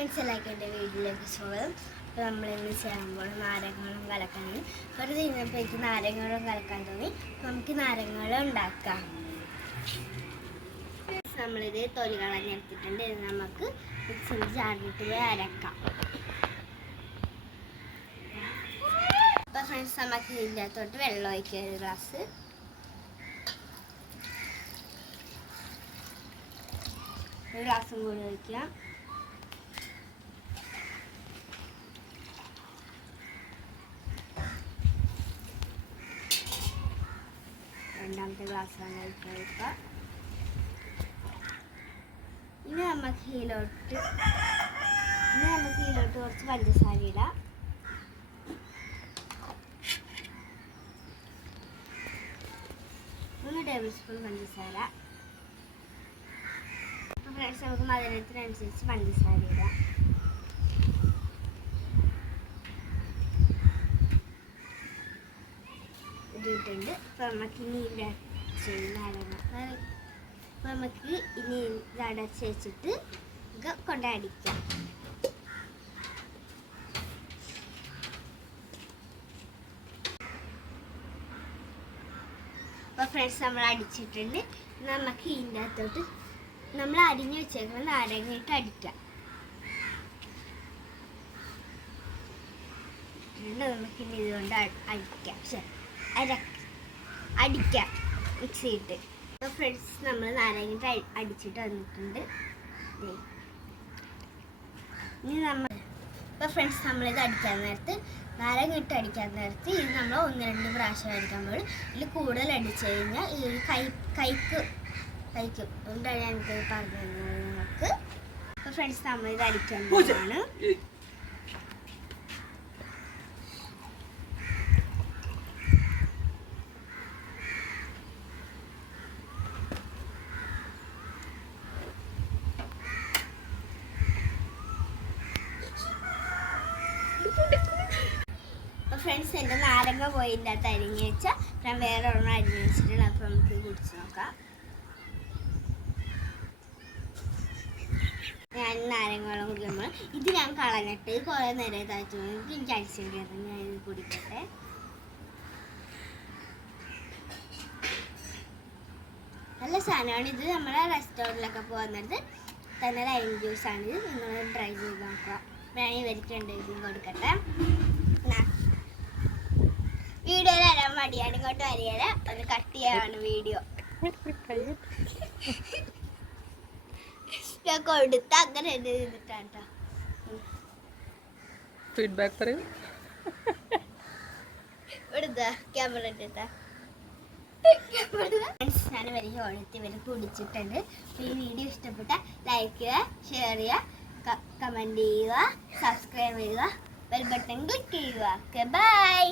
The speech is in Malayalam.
ഫ്രണ്ട്സ് എല്ലാവർക്കും എൻ്റെ വീട്ടിലേക്ക് സ്വാഗതം. അപ്പോൾ നമ്മളിന്ന് ചെയ്യുമ്പോൾ നാരങ്ങളും കലക്കാനാണ്. വെറുതെ ഇരുന്നപ്പോഴേക്ക് നാരങ്ങളും കലക്കാൻ തോന്നി. നമുക്ക് നാരങ്ങളും ഉണ്ടാക്കാം. നമ്മളിത് തൊലി കളഞ്ഞെടുത്തിട്ടുണ്ട്. ഇത് നമുക്ക് മിക്സിയിൽ ചാടിയിട്ട് പോയി അരക്കാം. അപ്പോൾ ഫ്രണ്ട്സ് നമുക്ക് ഇതിൻ്റെ അകത്തോട്ട് വെള്ളം ഒഴിക്കുക. ഒരു ഗ്ലാസ് കൂടി ഒഴിക്കുക. രണ്ടാമത്തെ ഗ്ലാസ് ഒഴിക്കുക. ഇനി നമുക്ക് ഇതിലോട്ട് കുറച്ച് പഞ്ചസാര ഇടാം. മൂന്ന് ടേബിൾ സ്പൂൺ പഞ്ചസാര. ഫ്രണ്ട്സ് നമുക്ക് മധുരത്തിനനുസരിച്ച് പഞ്ചസാര ഇടാം. ഇട്ടിട്ടുണ്ട്. അപ്പോൾ നമുക്ക് ഇനി ഇത് അടച്ച് വെച്ചിട്ട് കൊണ്ടടിക്കാം. അപ്പോൾ ഫ്രണ്ട്സ് നമ്മൾ അടിച്ചിട്ടുണ്ട്. നമുക്ക് ഇതിൻ്റെ അകത്തോട്ട് നമ്മൾ അരിഞ്ഞു വെച്ചേക്കുന്ന നാരങ്ങയിട്ട് അടിക്കാം. നമുക്കിനി ഇതുകൊണ്ട് അടിക്കാം മിക്സിയിട്ട്. അപ്പോൾ ഫ്രണ്ട്സ് നമ്മൾ നാരങ്ങയിട്ട് അടിച്ചിട്ട് വന്നിട്ടുണ്ട്. ഇനി ഇപ്പോൾ ഫ്രണ്ട്സ് നമ്മളിത് അടിക്കാൻ നേരത്ത് നാരങ്ങയിട്ട് അടിക്കാൻ നേരത്ത് ഇത് നമ്മൾ 1-2 പ്രാവശ്യം അടിക്കാൻ പോകും. ഇതിൽ കൂടുതൽ അടിച്ചു കഴിഞ്ഞാൽ ഈ കൈക്കും അതുകൊണ്ടാണ് ഞാനിത് പറഞ്ഞത് നിങ്ങൾക്ക്. അപ്പോൾ ഫ്രണ്ട്സ് നമ്മളിത് അടിക്കാൻ പോവാണ്. ഫ്രണ്ട്സ് എൻ്റെ നാരങ്ങ പോയിൻ്റെ അകത്ത് അരിഞ്ഞ് വെച്ചാൽ ഞാൻ വേറെ ഒരെണ്ണം അരിഞ്ഞ് വെച്ചിട്ടുണ്ട്. അപ്പോൾ നമുക്ക് കുടിച്ച് നോക്കാം. ഞാൻ നാരങ്ങളും കുടിക്കുമ്പോൾ ഇത് ഞാൻ കളഞ്ഞിട്ട് കുറേ നേരം താഴ്ത്തു എനിക്ക് അടിച്ചിട്ടുണ്ട്. ഞാൻ ഇത് കുടിക്കട്ടെ. നല്ല സാധനമാണ് ഇത്. നമ്മളെ റെസ്റ്റോറൻറ്റിലൊക്കെ പോകുന്നത് തന്നെ ലൈം ജ്യൂസാണിത്. നിങ്ങൾ ട്രൈ ചെയ്ത് നോക്കുക. ഞാൻ ഇവർക്കുണ്ട് ഇതും കൊടുക്കട്ടെ. വീഡിയോയിൽ വരാൻ മടിയാണ്. ഇങ്ങോട്ട് വരികയില്ല. ഒന്ന് കട്ട് ചെയ്യാണ് വീഡിയോ. ഞാൻ കൊടുത്ത അങ്ങനെ ചെയ്തിട്ടാട്ടോ. ഫീഡ്ബാക്ക് പറയൂ. ഇവിടുത്തെ ക്യാമറ എടുത്താ ഞാൻ വലിയ ഓണത്തി വരെ കുടിച്ചിട്ടുണ്ട്. ഈ വീഡിയോ ഇഷ്ടപ്പെട്ട ലൈക്ക് ചെയ്യുക, ഷെയർ ചെയ്യുക, കമൻറ്റ് ചെയ്യുക, സബ്സ്ക്രൈബ് ചെയ്യുക, ബെൽ ബട്ടൺ ക്ലിക്ക് ചെയ്യുക. ബൈ.